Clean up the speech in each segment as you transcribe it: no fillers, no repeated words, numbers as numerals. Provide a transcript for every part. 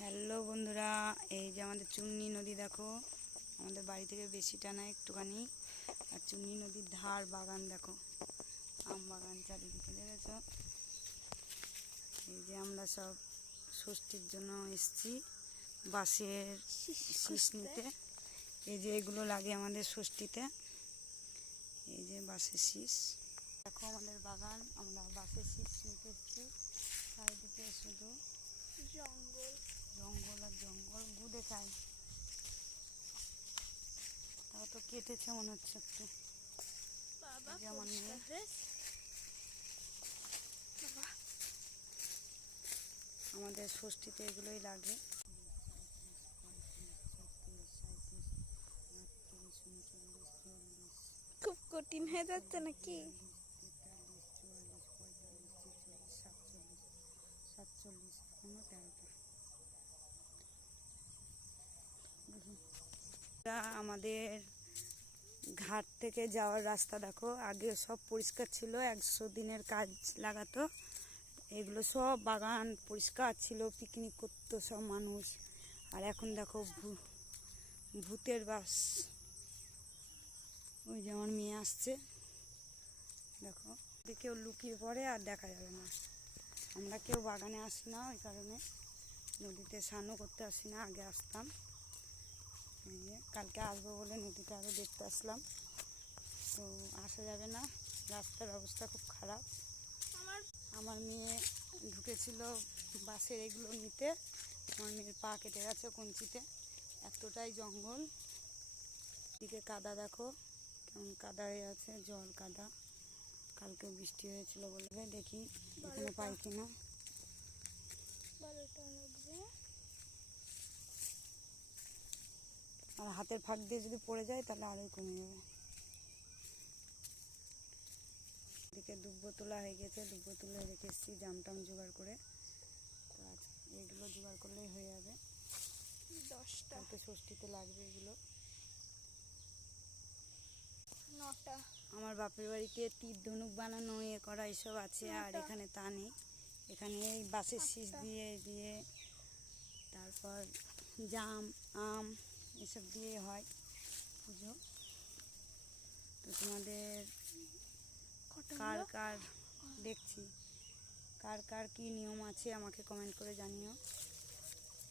Hello বন্ধুরা, এই যে আমাদের চুন্নি নদী দেখো। আমাদের বাড়ি থেকে বেশিটা না, একটুখানি। আর চুন্নি নদীর ধার বাগান দেখো, আম বাগান চারিদিকে দেখেছো। এই যে আমরা সব ষষ্ঠীর জন্য এসছি বাঁশের শীষ নিতে। এই যে এগুলো লাগে আমাদের ষষ্ঠীতে। এই যে বাঁশের শীষ দেখো আমাদের বাগান। আমরা বাঁশের শীষ নিতে এসছি। চারিদিকে শুধু জঙ্গল জঙ্গল আর জঙ্গল। গুদে খায়, তাও তো কেটেছে মনে হচ্ছে একটু। বাবা যেমন আমাদের ষষ্ঠীতে এগুলোই লাগে। খুব কঠিন হয়ে যাচ্ছে নাকি? 47 এখনো 13টা। আমাদের ঘাট থেকে যাওয়ার রাস্তা দেখো। আগে সব পরিষ্কার ছিল, 100 দিনের কাজ লাগাতো। এগুলো সব বাগান পরিষ্কার ছিল, পিকনিক করতো সব মানুষ। আর এখন দেখো ভূতের বাস। ওই যে আমার মেয়ে আসছে দেখো। কেউ লুকিয়ে পড়ে আর দেখা যাবে না। আমরা কেউ বাগানে আসি না, ওই কারণে নদীতে স্নানও করতে আসি না। আগে আসতাম, কালকে আসবো বলে নদীতে আরও দেখতে আসলাম। তো আসা যাবে না, রাস্তার অবস্থা খুব খারাপ। আমার মেয়ে ঢুকেছিল বাসের এগুলো নিতে। আমার মেয়ের পা কেটে গেছে কঞ্চিতে, এতটাই জঙ্গল। দিকে কাদা দেখো কেমন কাদা হয়ে আছে, জল কাদা। কালকে বৃষ্টি হয়েছিল বলবে, দেখি এখানে পাই কিনা। আর হাতের ফাঁক দিয়ে যদি পড়ে যায় তাহলে আরোই কমে যাবে। এদিকে দুব্বো তোলা হয়ে গেছে, দুব্বো তুলে রেখে এসেছি জামটাম জোগাড় করে। তো আজ এগুলো জোগাড় করলেই হয়ে যাবে। 10টা তো ষষ্ঠীতে লাগবে এগুলো। 9টা। আমার বাপের বাড়িতে তীর ধনুক বানানো এ করা এসব আছে, আর এখানে তা নেই। এখানে এই বাঁশের শীষ দিয়ে দিয়ে তারপর জাম আম এসব দিয়ে হয় পুজো। তো তোমাদের কার কার দেখছি কার কার কী নিয়ম আছে আমাকে কমেন্ট করে জানিও।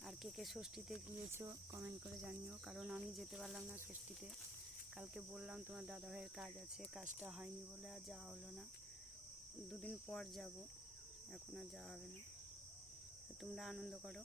আর কে কে ষষ্ঠীতে গিয়েছো কমেন্ট করে জানিও, কারণ আমি যেতে পারলাম না ষষ্ঠীতে। কালকে বললাম তোমার দাদাভাইয়ের কাজ আছে, কাজটা হয়নি বলে আর যাওয়া হলো না। 2 দিন পর যাব, এখন আর যাওয়া হবে না। তো তোমরা আনন্দ করো।